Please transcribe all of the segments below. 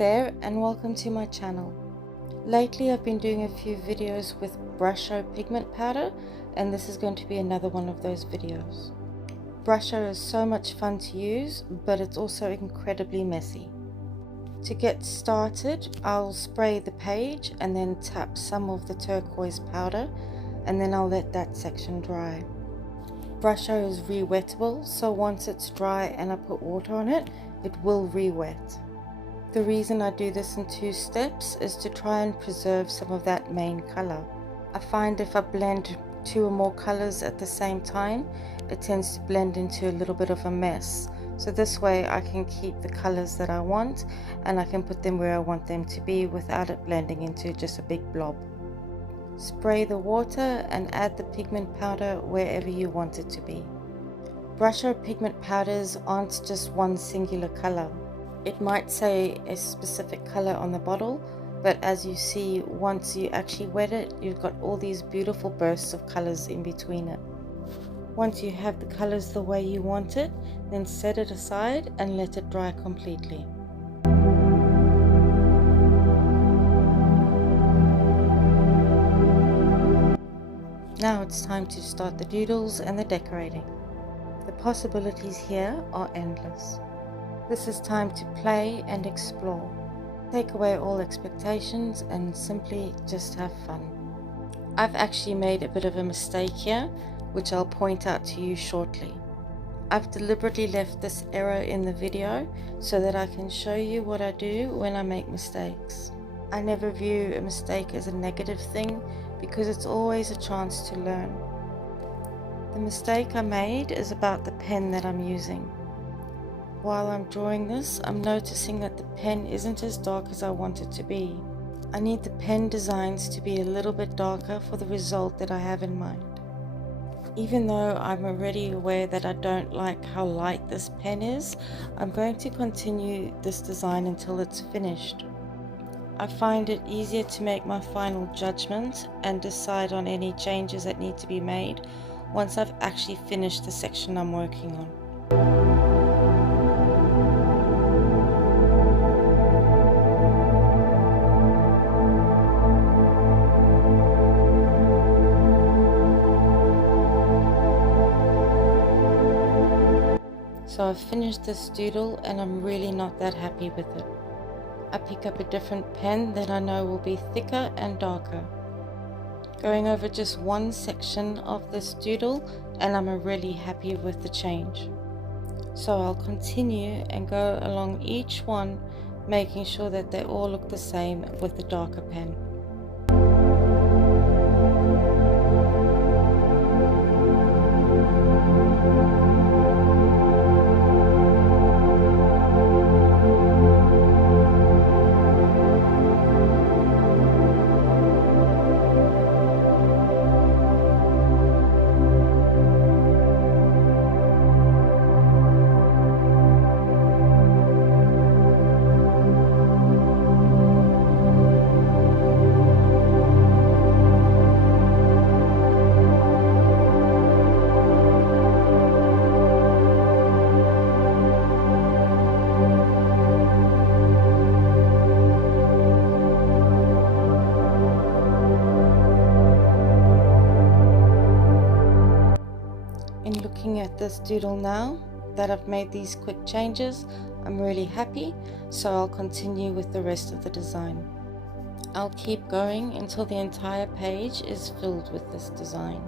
there and welcome to my channel. Lately I've been doing a few videos with Brusho pigment powder, and this is going to be another one of those videos. Brusho is so much fun to use, but it's also incredibly messy. To get started, I'll spray the page and then tap some of the turquoise powder, and then I'll let that section dry. Brusho is re-wettable, so once it's dry and I put water on it, it will re-wet. The reason I do this in 2 steps is to try and preserve some of that main color. I find if I blend 2 or more colors at the same time, it tends to blend into a little bit of a mess. So this way I can keep the colors that I want and I can put them where I want them to be without it blending into just a big blob. Spray the water and add the pigment powder wherever you want it to be. Brusho pigment powders aren't just one singular color. It might say a specific color on the bottle, but as you see, once you actually wet it, you've got all these beautiful bursts of colors in between it. Once you have the colors the way you want it, then set it aside and let it dry completely. Now it's time to start the doodles and the decorating. The possibilities here are endless. This is time to play and explore. Take away all expectations and simply just have fun. I've actually made a bit of a mistake here, which I'll point out to you shortly. I've deliberately left this error in the video so that I can show you what I do when I make mistakes. I never view a mistake as a negative thing because it's always a chance to learn. The mistake I made is about the pen that I'm using. While I'm drawing this, I'm noticing that the pen isn't as dark as I want it to be. I need the pen designs to be a little bit darker for the result that I have in mind. Even though I'm already aware that I don't like how light this pen is, I'm going to continue this design until it's finished. I find it easier to make my final judgment and decide on any changes that need to be made once I've actually finished the section I'm working on. So I've finished this doodle and I'm really not that happy with it. I pick up a different pen that I know will be thicker and darker. Going over just one section of this doodle and I'm really happy with the change. So I'll continue and go along each one, making sure that they all look the same with the darker pen. Looking at this doodle now that I've made these quick changes, I'm really happy, so I'll continue with the rest of the design. I'll keep going until the entire page is filled with this design.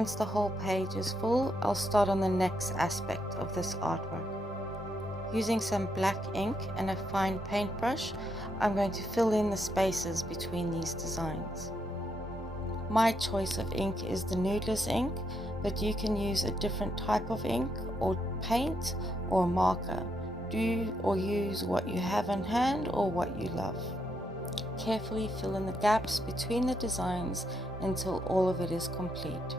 once the whole page is full, I'll start on the next aspect of this artwork. Using some black ink and a fine paintbrush, I'm going to fill in the spaces between these designs. My choice of ink is the Noodlers ink, but you can use a different type of ink or paint or marker. Do or use what you have on hand or what you love. Carefully fill in the gaps between the designs until all of it is complete.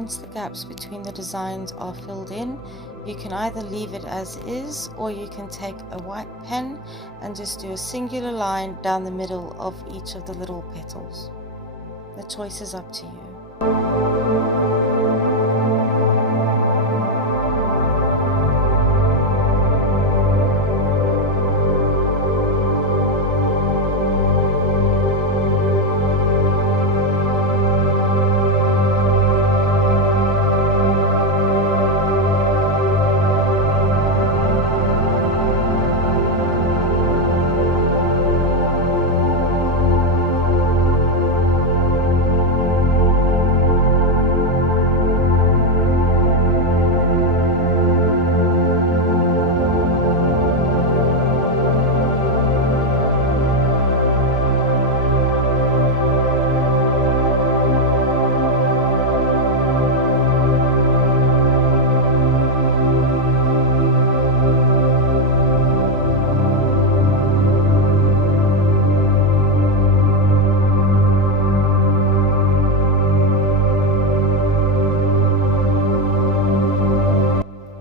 once the gaps between the designs are filled in, you can either leave it as is, or you can take a white pen and just do a singular line down the middle of each of the little petals. The choice is up to you.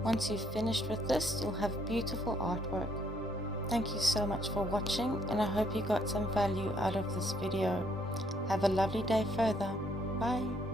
Once you've finished with this, you'll have beautiful artwork. Thank you so much for watching, and I hope you got some value out of this video. Have a lovely day further. Bye.